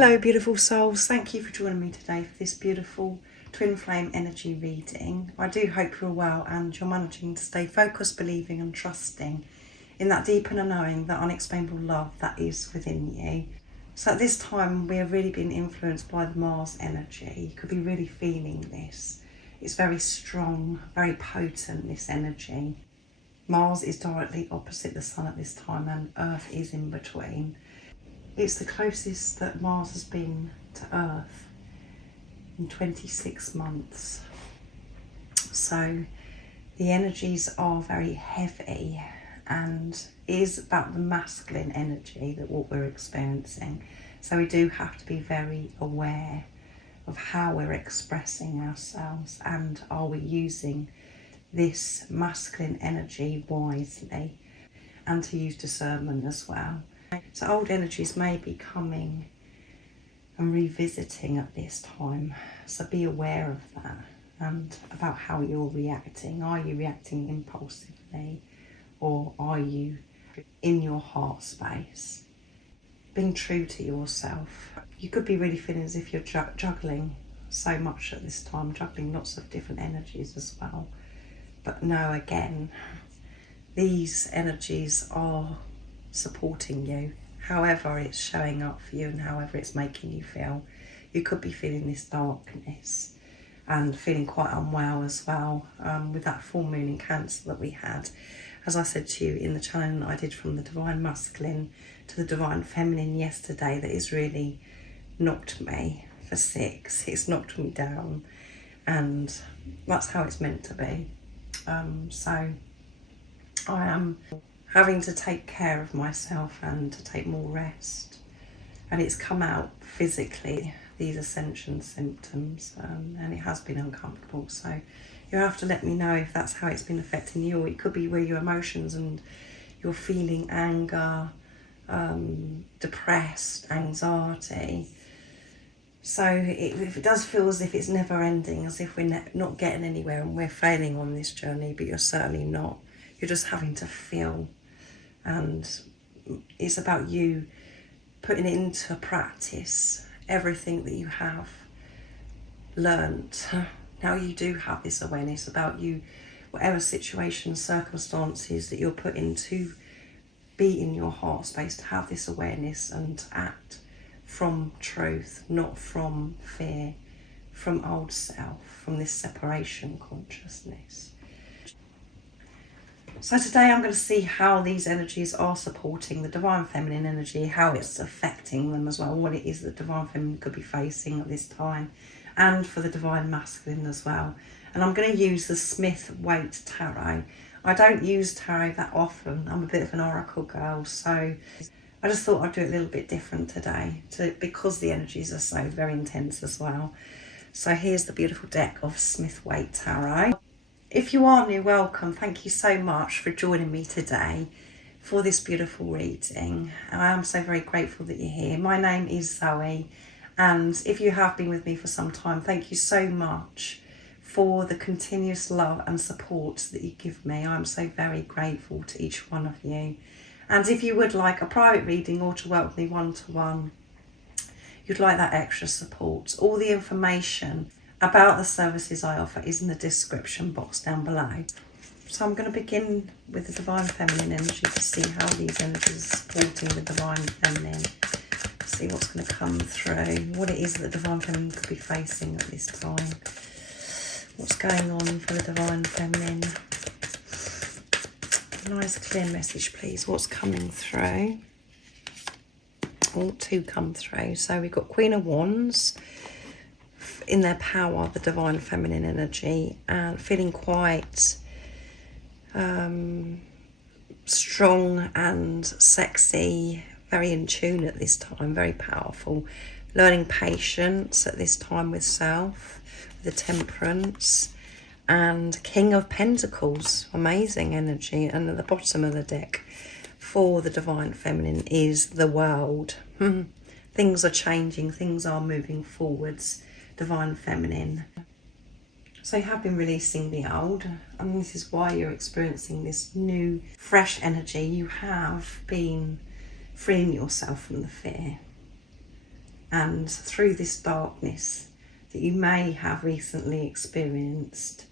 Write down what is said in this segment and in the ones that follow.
Hello beautiful souls, thank you for joining me today for this beautiful twin flame energy reading. I do hope you're well and you're managing to stay focused, believing and trusting in that deep inner knowing, that unexplainable love that is within you. So at this time we have really been influenced by the Mars energy. You could be really feeling this. It's very strong, very potent, this energy. Mars is directly opposite the Sun at this time and Earth is in between. It's the closest that Mars has been to Earth in 26 months. So the energies are very heavy and is about the masculine energy that what we're experiencing. So we do have to be very aware of how we're expressing ourselves and are we using this masculine energy wisely, and to use discernment as well. So old energies may be coming and revisiting at this time, so be aware of that and about how you're reacting. Are you reacting impulsively or are you in your heart space? Being true to yourself. You could be really feeling as if you're juggling so much at this time, juggling lots of different energies as well. But no, again, these energies are supporting you, however it's showing up for you and however it's making you feel. You could be feeling this darkness and feeling quite unwell as well, with that full moon in Cancer that we had. As I said to you in the channel I did from the Divine Masculine to the Divine Feminine yesterday, that has really knocked me for 6. It's knocked me down and that's how it's meant to be. So I am having to take care of myself and to take more rest, and it's come out physically, these ascension symptoms, and it has been uncomfortable. So you have to let me know if that's how it's been affecting you, or it could be where your emotions and you're feeling anger, depressed, anxiety. So if it does feel as if it's never ending, as if we're not getting anywhere and we're failing on this journey, but you're certainly not. You're just having to feel, and it's about you putting into practice everything that you have learnt. Now you do have this awareness about you, whatever situations, circumstances that you're put into, be in your heart space, to have this awareness and to act from truth, not from fear, from old self, from this separation consciousness. So today I'm going to see how these energies are supporting the Divine Feminine energy, how it's affecting them as well, what it is that Divine Feminine could be facing at this time, and for the Divine Masculine as well. And I'm going to use the Smith-Waite Tarot. I don't use tarot that often. I'm a bit of an oracle girl, so I just thought I'd do it a little bit different today, because the energies are so very intense as well. So here's the beautiful deck of Smith-Waite Tarot. If you are new, welcome. Thank you so much for joining me today for this beautiful reading. I am so very grateful that you're here. My name is Zoe, and if you have been with me for some time, thank you so much for the continuous love and support that you give me. I'm so very grateful to each one of you. And if you would like a private reading or to work with me one-to-one, you'd like that extra support, all the information about the services I offer is in the description box down below. So I'm going to begin with the Divine Feminine energy to see how these energies are supporting the Divine Feminine. See what's going to come through, what it is that the Divine Feminine could be facing at this time. What's going on for the Divine Feminine? Nice clear message please. What's coming through? Oh, 2 come through. So we've got Queen of Wands in their power, the Divine Feminine energy, and feeling quite strong and sexy, very in tune at this time, very powerful. Learning patience at this time with self, the Temperance, and King of Pentacles, amazing energy. And at the bottom of the deck for the Divine Feminine is the World. Things are changing, things are moving forwards, Divine Feminine. So you have been releasing the old, and this is why you're experiencing this new, fresh energy. You have been freeing yourself from the fear. And through this darkness that you may have recently experienced,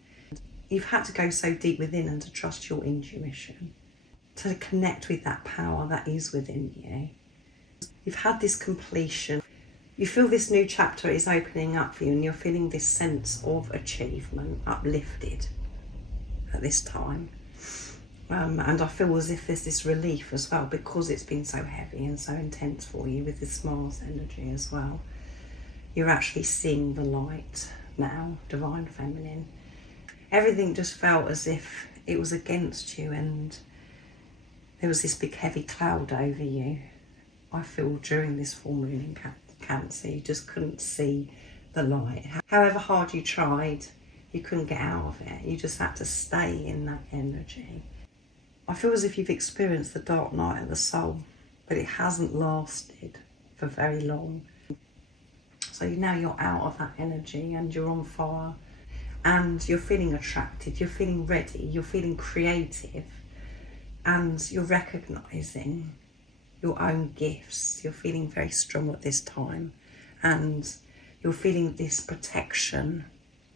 you've had to go so deep within and to trust your intuition, to connect with that power that is within you. You've had this completion. You feel this new chapter is opening up for you, and you're feeling this sense of achievement, uplifted at this time. And I feel as if there's this relief as well, because it's been so heavy and so intense for you with this Mars energy as well. You're actually seeing the light now, Divine Feminine. Everything just felt as if it was against you, and there was this big heavy cloud over you. I feel during this full moon in Cancer, you just couldn't see the light. However hard you tried, you couldn't get out of it. You just had to stay in that energy. I feel as if you've experienced the dark night of the soul, but it hasn't lasted for very long. So now you're out of that energy and you're on fire, and you're feeling attracted, you're feeling ready, you're feeling creative, and you're recognising your own gifts. You're feeling very strong at this time, and you're feeling this protection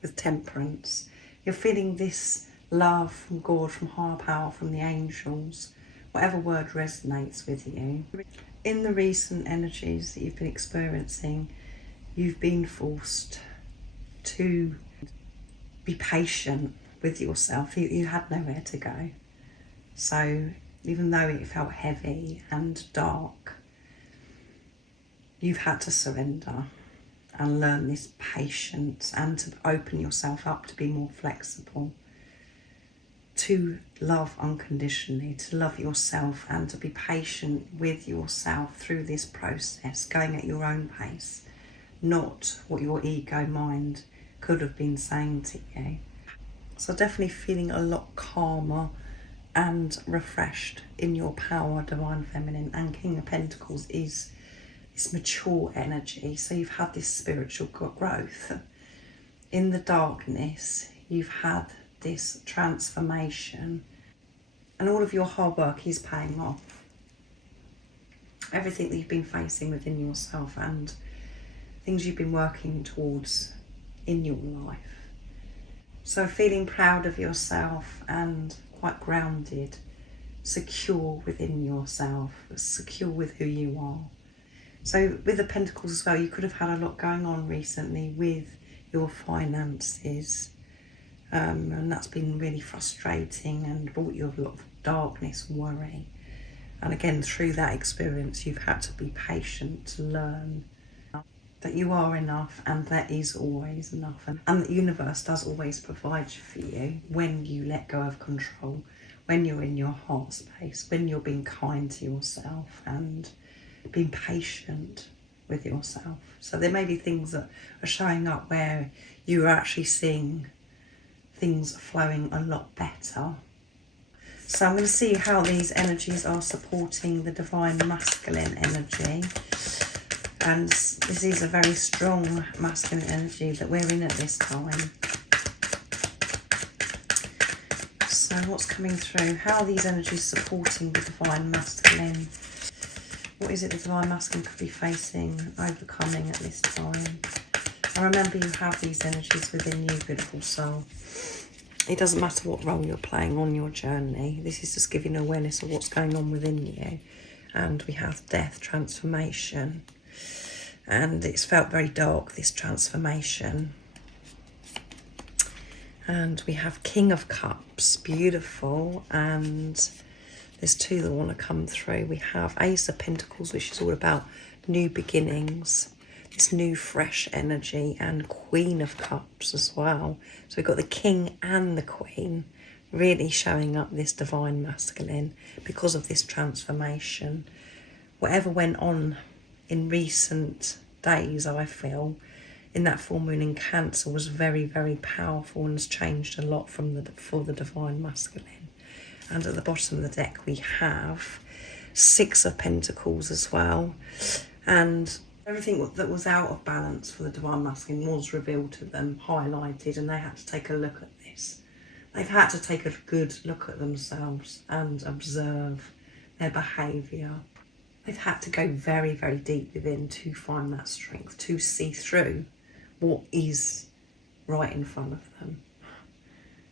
with Temperance. You're feeling this love from God, from higher power, from the angels, whatever word resonates with you. In the recent energies that you've been experiencing, you've been forced to be patient with yourself. You had nowhere to go. So even though it felt heavy and dark, you've had to surrender and learn this patience, and to open yourself up to be more flexible, to love unconditionally, to love yourself, and to be patient with yourself through this process, going at your own pace, not what your ego mind could have been saying to you. So definitely feeling a lot calmer and refreshed in your power, Divine Feminine. And King of Pentacles is this mature energy. So you've had this spiritual growth. In the darkness, you've had this transformation, and all of your hard work is paying off. Everything that you've been facing within yourself and things you've been working towards in your life. So feeling proud of yourself and quite grounded, secure within yourself, secure with who you are. So with the Pentacles as well, you could have had a lot going on recently with your finances, and that's been really frustrating and brought you a lot of darkness, worry. And again, through that experience, you've had to be patient to learn that you are enough, and there is always enough, and the universe does always provide for you when you let go of control, when you're in your heart space, when you're being kind to yourself and being patient with yourself. So there may be things that are showing up where you are actually seeing things flowing a lot better. So I'm going to see how these energies are supporting the Divine Masculine energy. And this is a very strong masculine energy that we're in at this time. So what's coming through? How are these energies supporting the Divine Masculine? What is it the Divine Masculine could be facing, overcoming at this time? And remember, you have these energies within you, beautiful soul. It doesn't matter what role you're playing on your journey. This is just giving awareness of what's going on within you. And we have death, transformation. And it's felt very dark, this transformation. And we have King of Cups, beautiful. And there's two that want to come through. We have Ace of Pentacles, which is all about new beginnings, this new fresh energy, and Queen of Cups as well. So we've got the King and the Queen really showing up this Divine Masculine because of this transformation. Whatever went on in recent days, I feel, in that full moon in Cancer was very, very powerful and has changed a lot for the Divine Masculine. And at the bottom of the deck we have Six of Pentacles as well. And everything that was out of balance for the Divine Masculine was revealed to them, highlighted, and they had to take a look at this. They've had to take a good look at themselves and observe their behaviour They've had to go very, very deep within to find that strength, to see through what is right in front of them,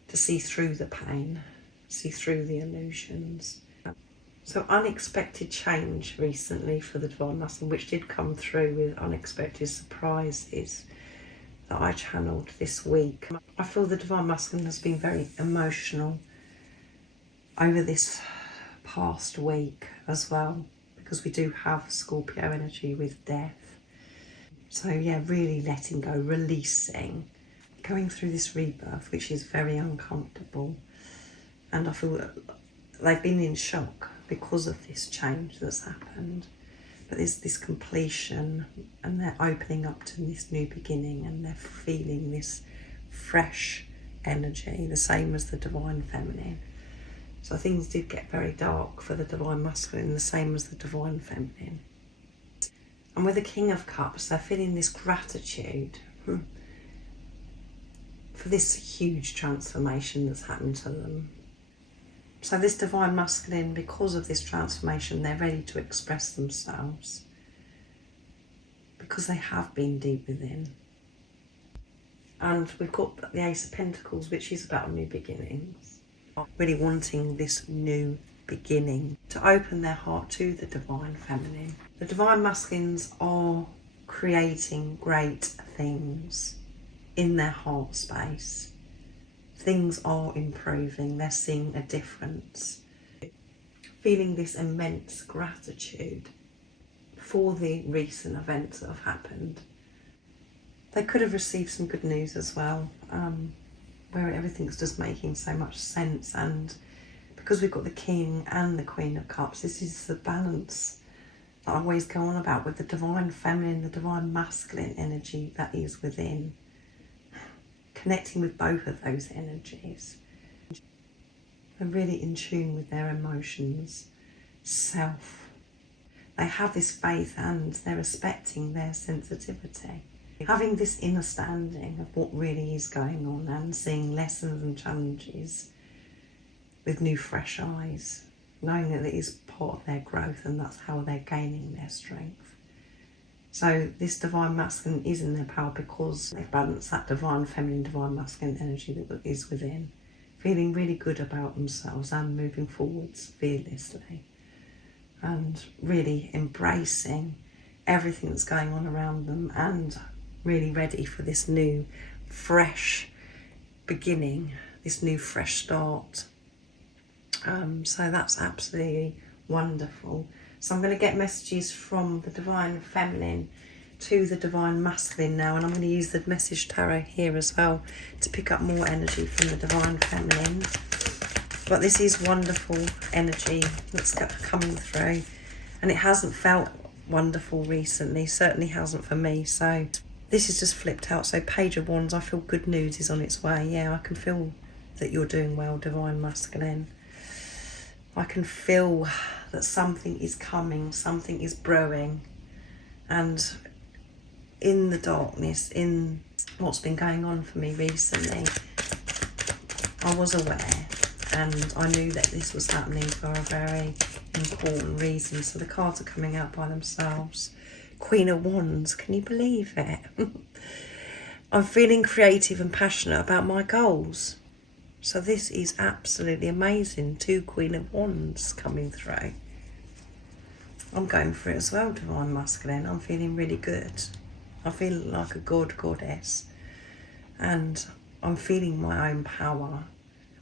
to see through the pain, see through the illusions. So unexpected change recently for the Divine Masculine, which did come through with unexpected surprises that I channeled this week. I feel the Divine Masculine has been very emotional over this past week as well, because we do have Scorpio energy with death. So yeah, really letting go, releasing, going through this rebirth, which is very uncomfortable. And I feel that they've been in shock because of this change that's happened. But there's this completion, and they're opening up to this new beginning, and they're feeling this fresh energy, the same as the Divine Feminine. So things did get very dark for the Divine Masculine, the same as the Divine Feminine. And with the King of Cups, they're feeling this gratitude for this huge transformation that's happened to them. So this Divine Masculine, because of this transformation, they're ready to express themselves, because they have been deep within. And we've got the Ace of Pentacles, which is about new beginnings. Really wanting this new beginning, to open their heart to the Divine Feminine. The Divine Masculines are creating great things in their heart space. Things are improving, they're seeing a difference. Feeling this immense gratitude for the recent events that have happened. They could have received some good news as well, where everything's just making so much sense. And because we've got the King and the Queen of Cups, this is the balance that I always go on about with the Divine Feminine, the Divine Masculine energy that is within. Connecting with both of those energies. They're really in tune with their emotions, self. They have this faith, and they're respecting their sensitivity. Having this understanding of what really is going on, and seeing lessons and challenges with new fresh eyes, knowing that it is part of their growth, and that's how they're gaining their strength. So this Divine Masculine is in their power because they've balanced that Divine Feminine, Divine Masculine energy that is within, feeling really good about themselves and moving forwards fearlessly, and really embracing everything that's going on around them, and really ready for this new fresh beginning, this new fresh start. So that's absolutely wonderful. So I'm going to get messages from the Divine Feminine to the Divine Masculine now, and I'm going to use the Message Tarot here as well to pick up more energy from the Divine Feminine. But this is wonderful energy that's coming through, and it hasn't felt wonderful recently, certainly hasn't for me. So this is just flipped out. So Page of Wands, I feel good news is on its way. Yeah, I can feel that you're doing well, Divine Masculine. I can feel that something is coming, something is brewing. And in the darkness, in what's been going on for me recently, I was aware, and I knew that this was happening for a very important reason. So the cards are coming out by themselves. Queen of Wands, can you believe it? I'm feeling creative and passionate about my goals. So this is absolutely amazing. 2 Queen of Wands coming through. I'm going for it as well, Divine Masculine. I'm feeling really good. I feel like a goddess. And I'm feeling my own power.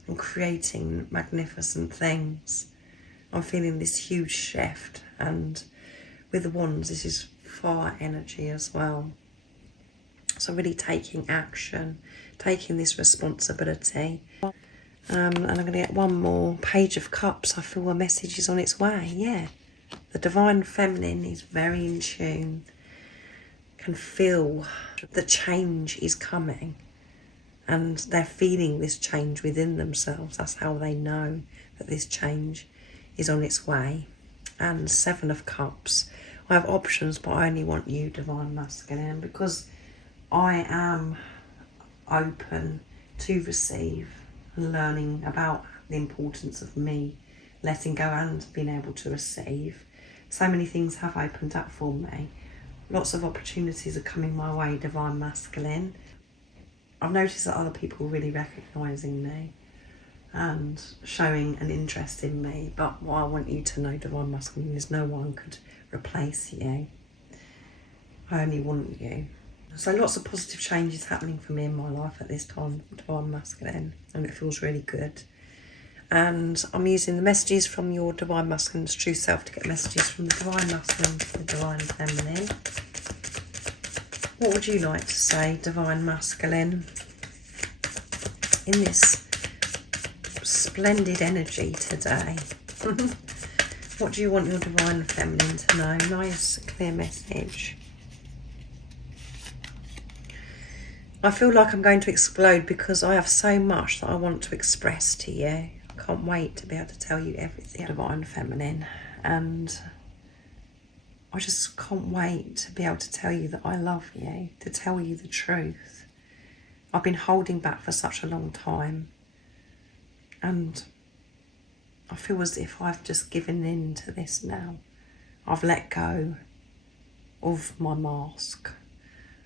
I'm creating magnificent things. I'm feeling this huge shift. And with the Wands, this is fire energy as well. So really taking action, taking this responsibility. And I'm going to get one more. Page of Cups. I feel a message is on its way. Yeah. The Divine Feminine is very in tune. Can feel the change is coming. And they're feeling this change within themselves. That's how they know that this change is on its way. And 7 of Cups. I have options, but I only want you, Divine Masculine, because I am open to receive and learning about the importance of me letting go and being able to receive. so many things have opened up for me. Lots of opportunities are coming my way, Divine Masculine. I've noticed that other people are really recognising me and showing an interest in me. But what I want you to know, Divine Masculine, is no one could replace you. I only want you. So lots of positive changes happening for me in my life at this time, Divine Masculine, and it feels really good. And I'm using the messages from your Divine Masculine's true self to get messages from the Divine Masculine to the Divine Feminine. What would you like to say, Divine Masculine, in this splendid energy today? What do you want your Divine Feminine to know? Nice, clear message. I feel like I'm going to explode because I have so much that I want to express to you. I can't wait to be able to tell you everything, Divine Feminine. And I just can't wait to be able to tell you that I love you, to tell you the truth. I've been holding back for such a long time. And I feel as if I've just given in to this now. I've let go of my mask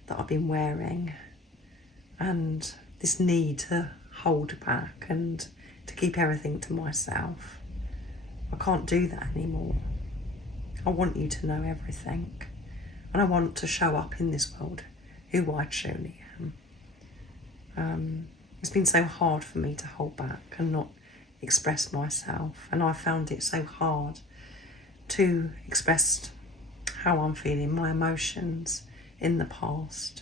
that I've been wearing. And this need to hold back and to keep everything to myself. I can't do that anymore. I want you to know everything. And I want to show up in this world who I truly am. It's been so hard for me to hold back and not express myself. And I found it so hard to express how I'm feeling, my emotions in the past.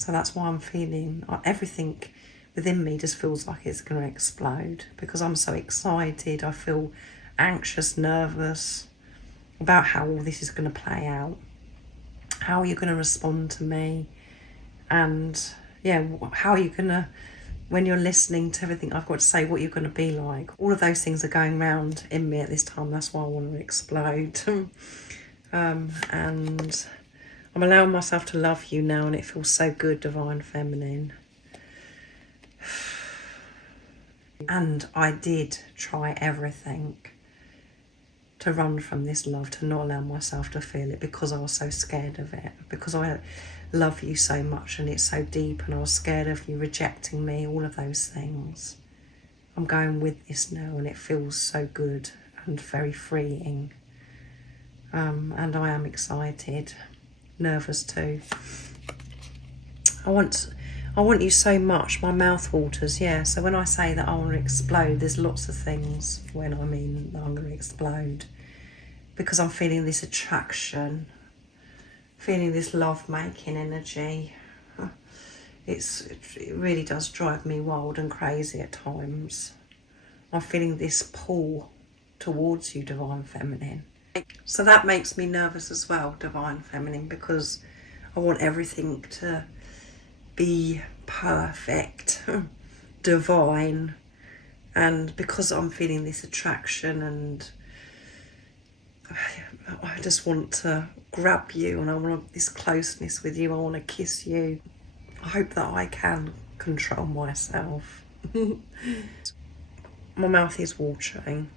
So that's why I'm feeling, everything within me just feels like it's going to explode because I'm so excited. I feel anxious, nervous about how all this is going to play out, how you're going to respond to me, and yeah, how are you going to, when you're listening to everything I've got to say, what you're going to be like. All of those things are going round in me at this time. That's why I want to explode. And I'm allowing myself to love you now, and it feels so good, Divine Feminine. And I did try everything to run from this love, to not allow myself to feel it because I was so scared of it, because I love you so much and it's so deep, and I was scared of you rejecting me, all of those things. I'm going with this now, and it feels so good and very freeing. And I am excited. Nervous too. I want you so much. My mouth waters, yeah. So when I say that I want to explode, there's lots of things when I mean that I'm going to explode, because I'm feeling this attraction, feeling this love-making energy. It really does drive me wild and crazy at times. I'm feeling this pull towards you, Divine Feminine. So that makes me nervous as well, Divine Feminine, because I want everything to be perfect, divine, and because I'm feeling this attraction, and I just want to grab you, and I want this closeness with you. I want to kiss you. I hope that I can control myself. My mouth is watering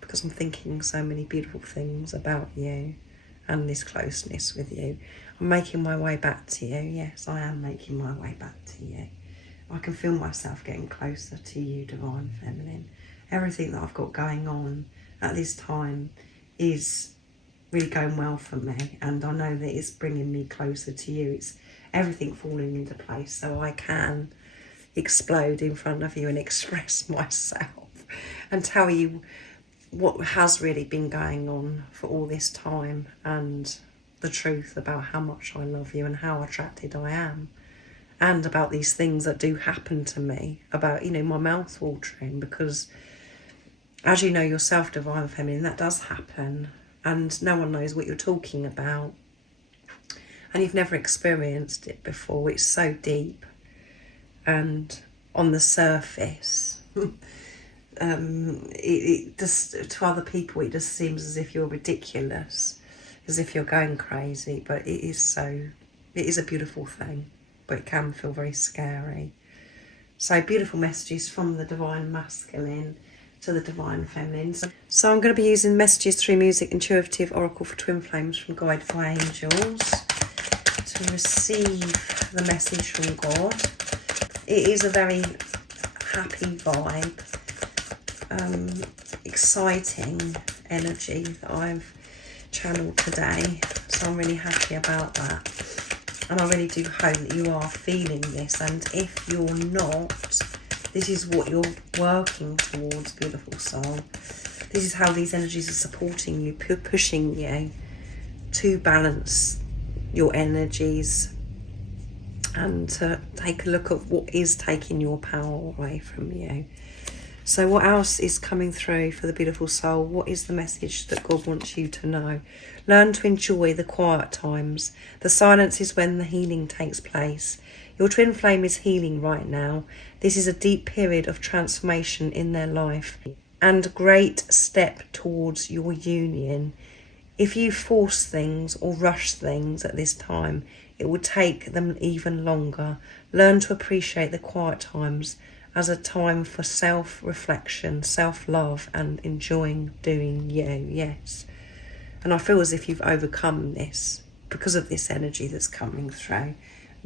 because I'm thinking so many beautiful things about you and this closeness with you. I'm making my way back to you. Yes, I am making my way back to you. I can feel myself getting closer to you, Divine Feminine. Everything that I've got going on at this time is really going well for me, and I know that it's bringing me closer to you. It's everything falling into place so I can explode in front of you and express myself and tell you what has really been going on for all this time, and the truth about how much I love you and how attracted I am, and about these things that do happen to me, about, you know, my mouth watering, because as you know yourself, Divine Feminine, that does happen, and no one knows what you're talking about, and you've never experienced it before. It's so deep, and on the surface it just, to other people, it just seems as if you're ridiculous, as if you're going crazy, but it is a beautiful thing, but it can feel very scary. So beautiful messages from the Divine Masculine to the Divine Feminine. So I'm going to be using Messages Through Music Intuitive Oracle for Twin Flames from Guided by Angels to receive the message from God. It is a very happy vibe, exciting energy that I've channeled today, so I'm really happy about that. And I really do hope that you are feeling this, and if you're not, this is what you're working towards, beautiful soul. This is how these energies are supporting you, pushing you to balance your energies and to take a look at what is taking your power away from you. So what else is coming through for the beautiful soul? What is the message that God wants you to know? Learn to enjoy the quiet times. The silence is when the healing takes place. Your twin flame is healing right now. This is a deep period of transformation in their life and a great step towards your union. If you force things or rush things at this time, it will take them even longer. Learn to appreciate the quiet times as a time for self-reflection, self-love, and enjoying doing you, yes. And I feel as if you've overcome this because of this energy that's coming through.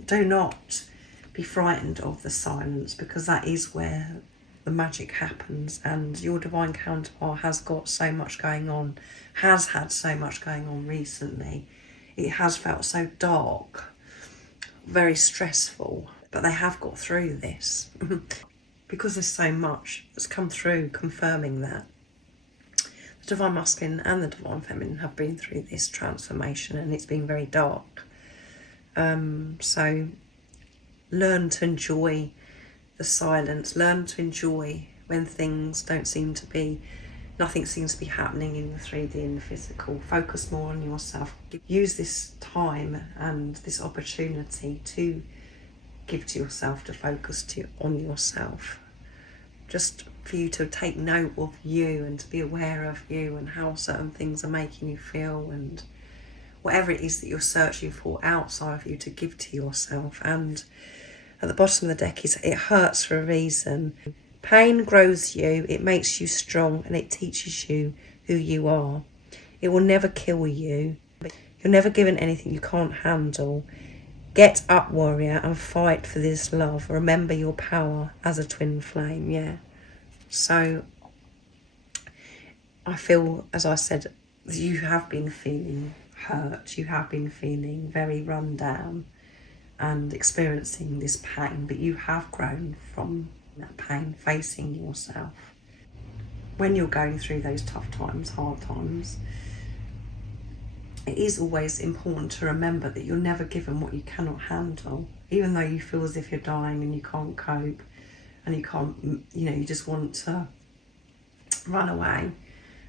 Do not be frightened of the silence, because that is where the magic happens, and your divine counterpart has got so much going on, has had so much going on recently. It has felt so dark, very stressful, but they have got through this. Because there's so much that's come through confirming that. The Divine Masculine and the Divine Feminine have been through this transformation, and it's been very dark. So learn to enjoy the silence. Learn to enjoy when things don't seem to be, nothing seems to be happening in the 3D and the physical. Focus more on yourself. Use this time and this opportunity to give to yourself, to focus on yourself. Just for you to take note of you and to be aware of you and how certain things are making you feel, and whatever it is that you're searching for outside of you to give to yourself. And at the bottom of the deck is, it hurts for a reason. Pain grows you, it makes you strong, and it teaches you who you are. It will never kill you. You're never given anything you can't handle. Get up, warrior, and fight for this love. Remember your power as a twin flame, yeah. So I feel, as I said, you have been feeling hurt. You have been feeling very run down and experiencing this pain, but you have grown from that pain, facing yourself. When you're going through those tough times, hard times, it is always important to remember that you're never given what you cannot handle. Even though you feel as if you're dying and you can't cope and you can't, you just want to run away.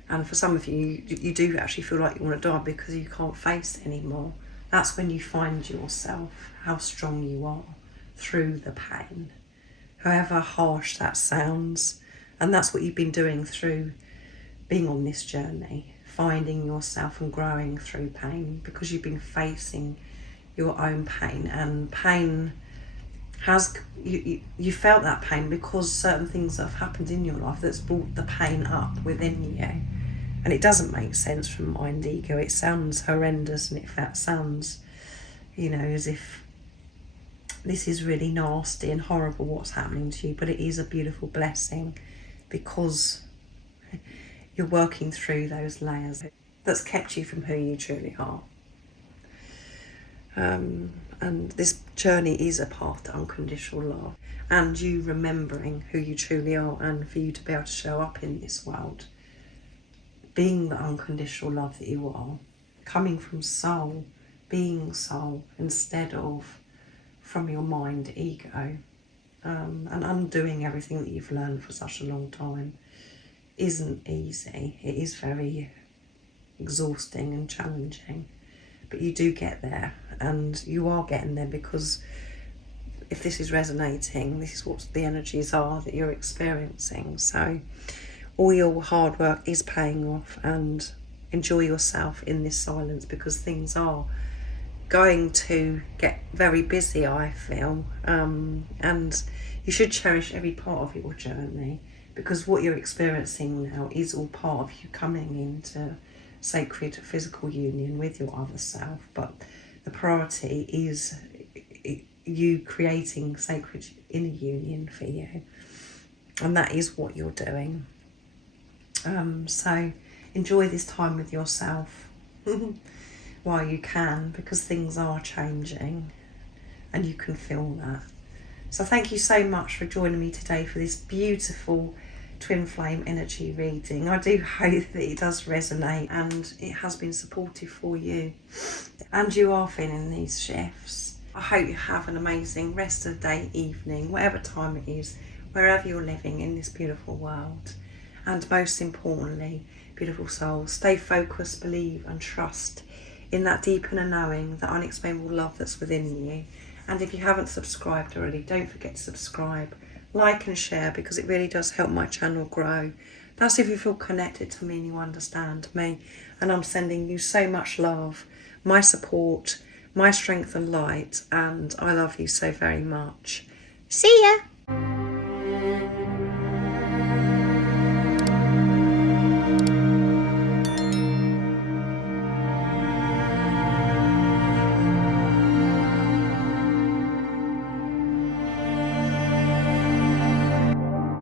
And for some of you, you do actually feel like you want to die because you can't face it anymore. That's when you find yourself, how strong you are through the pain, however harsh that sounds. And that's what you've been doing through being on this journey. Finding yourself and growing through pain, because you've been facing your own pain, and pain has, you felt that pain because certain things have happened in your life that's brought the pain up within you. And it doesn't make sense from mind ego. It sounds horrendous, and it sounds, as if this is really nasty and horrible what's happening to you, but it is a beautiful blessing, because you're working through those layers that's kept you from who you truly are. And this journey is a path to unconditional love, and you remembering who you truly are, and for you to be able to show up in this world, being the unconditional love that you are, coming from soul, being soul, instead of from your mind ego, and undoing everything that you've learned for such a long time isn't easy. It is very exhausting and challenging, but you do get there, and you are getting there, because if this is resonating, this is what the energies are that you're experiencing. So all your hard work is paying off, and enjoy yourself in this silence, because things are going to get very busy, I feel, and you should cherish every part of your journey, because what you're experiencing now is all part of you coming into sacred physical union with your other self, but the priority is you creating sacred inner union for you, and that is what you're doing. So enjoy this time with yourself while you can, because things are changing and you can feel that. So thank you so much for joining me today for this beautiful twin flame energy reading. I do hope that it does resonate and it has been supportive for you, and you are feeling these shifts. I hope you have an amazing rest of the day, evening, whatever time it is, wherever you're living in this beautiful world. And most importantly, beautiful soul, stay focused, believe and trust in that deep inner knowing, that unexplainable love that's within you. And if you haven't subscribed already, don't forget to subscribe, like and share, because it really does help my channel grow. That's if you feel connected to me and you understand me. And I'm sending you so much love, my support, my strength and light, and I love you so very much. See ya!